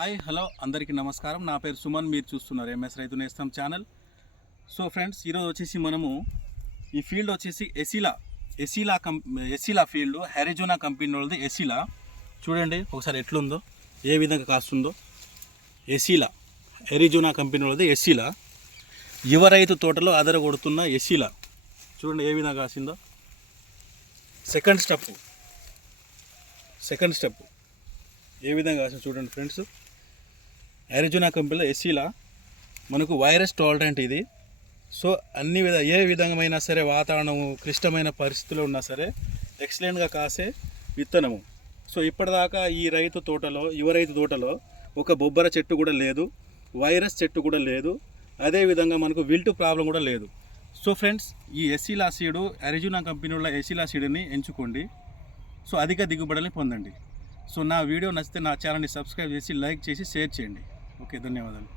Hi hello అందరికీ నమస్కారం. నా పేరు సుమన్ మీరు చూస్తున్నారు ఎంఎస్ రైతు నేస్తం ఛానల్. సో ఫ్రెండ్స్ ఈరోజు వచ్చేసి మనము ఈ ఫీల్డ్ వచ్చేసి ఎసిలా ఎసిలా కం ఎసిలా ఫీల్డ్ హెరిజోనా కంపెనీ వాళ్ళది ఎసిలా. చూడండి ఒకసారి ఎట్లుందో ఏ విధంగా కాస్తుందో. ఎసిలా హెరిజోనా కంపెనీ వాళ్ళది ఎసిలా. యువ రైతు తోటలో అదర కొడుతున్న ఎసిలా. చూడండి ఏ విధంగా కాసిందో. Second step. Second step. ఏ విధంగా కాసిందో చూడండి ఫ్రెండ్స్. అరిజునా కంపెనీలో ఎస్సీలా? మనకు వైరస్ టాలరెంట్ ఇది. సో అన్ని విధ ఏ విధమైన సరే వాతావరణము క్లిష్టమైన పరిస్థితుల్లో ఉన్నా సరే ఎక్సలెంట్గా కాసే విత్తనము. సో ఇప్పటిదాకా ఈ రైతు తోటలో యువ రైతు తోటలో ఒక బొబ్బర చెట్టు కూడా లేదు వైరస్ చెట్టు కూడా లేదు అదేవిధంగా మనకు విల్టు ప్రాబ్లం కూడా లేదు. సో ఫ్రెండ్స్ ఈ ఎస్సీలా సీడు అరిజునా కంపెనీలో ఎస్సీలా సీడ్ని ఎంచుకోండి. సో అధిక దిగుబడిని పొందండి. సో నా వీడియో నచ్చితే నా ఛానల్ని సబ్స్క్రైబ్ చేసి లైక్ చేసి షేర్ చేయండి. ఓకే ధన్యవాదాలు